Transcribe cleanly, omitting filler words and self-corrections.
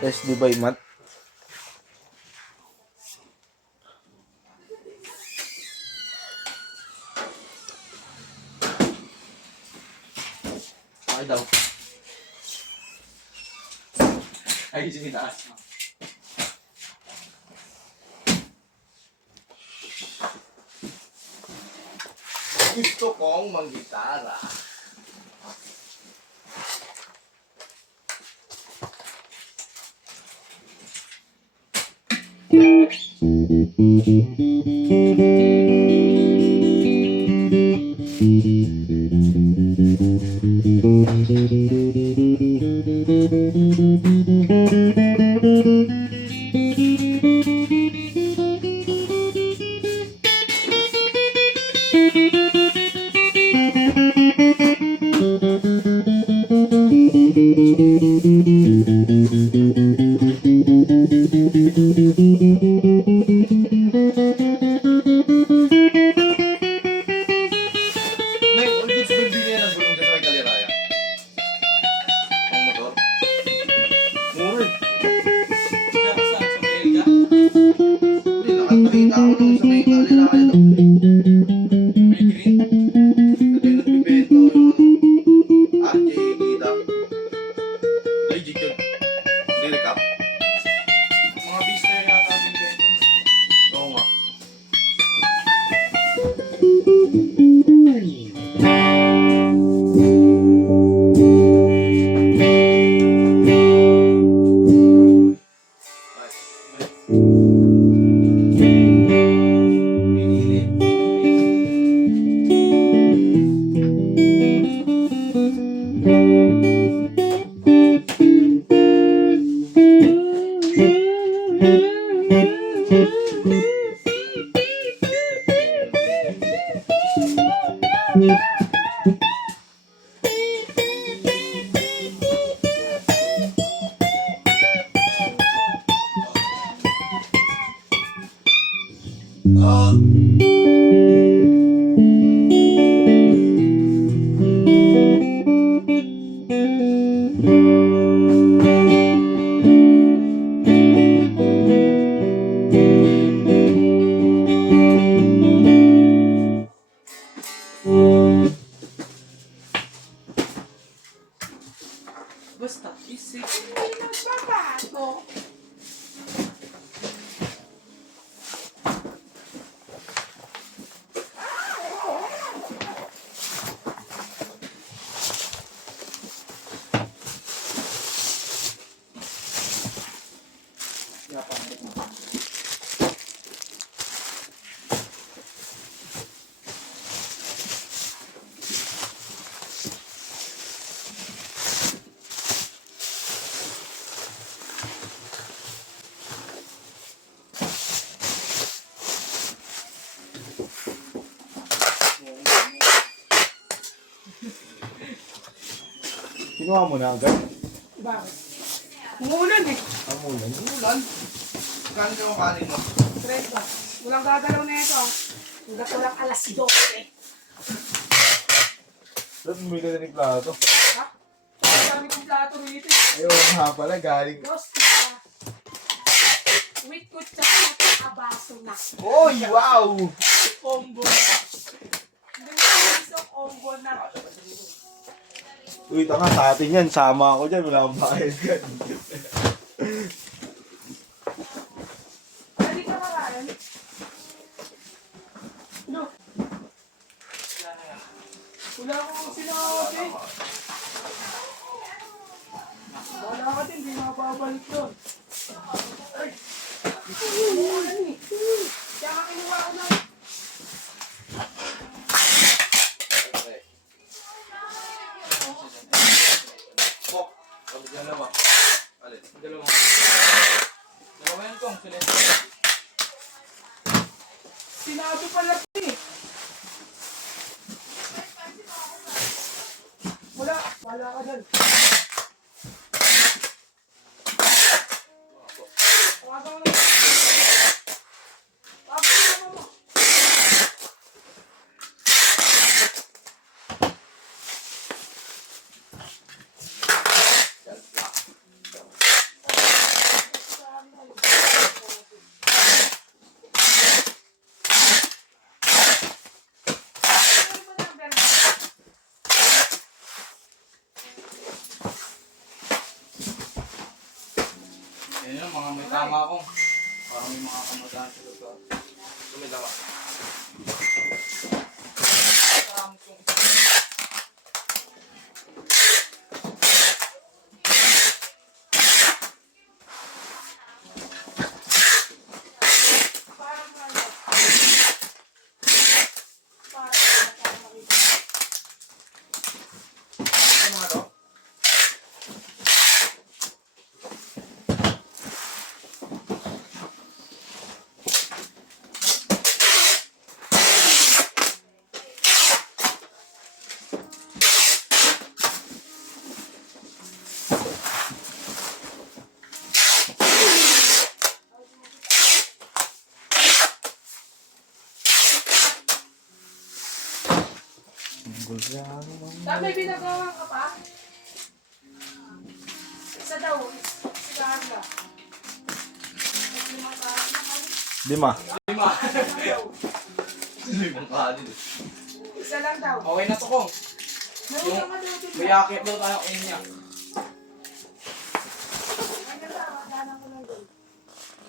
SD by Mat. Okay daw. Ay, sinitaas mo. Gusto kong manggitara. Nakita ko nung sa may kaliraya daw. May green? Ito yung nagbibento yung RJ Gita. Legit yun. Hindi recap. Mga beast na yun yata ang bento. Oo nga. Basta, isip. Ay, nagbabago. Kinuha mo na agad? Bakit? Umuulan eh. Ang ulan. Ulan. Kano ka makaling mo? Tres ba? Walang gagalaw na ito. Hanggat walang alas 12 eh. Ba't bumili ka na ng plato? Ha? Ang dami kong plato rito eh. Ayaw nga pala, galing. Dos, diba? With kutsara at abaso na. Oy, wow! Combo na. Hindi mo isang combo na. Uy, tanga, sa atin yan. Sama ako dyan. Wala akong bayad yan. Dali ka makain. No. Wala akong sinabi. Wala ka din, hindi makababalik yun. Ay! Umuulan eh. Kaya ka kinuha ko na. Bok. Dalawa. Alin? Dalawa. Dalawa yan kong. Silento. Sinabi pala eh. Wala ka dyan. Tawagan mo na. Tawagan mo. mga may tama akong. Parang may mga kamadaan sa lugar. Sumilama. Ano nga to? Dahil may binagawa ka pa? Isa daw. Si Carla. Limang ka. Lima. Lima. Limang kanin. Isa lang daw. Okay na to kong. Meron ka daw din. May yakit daw tayo kanya.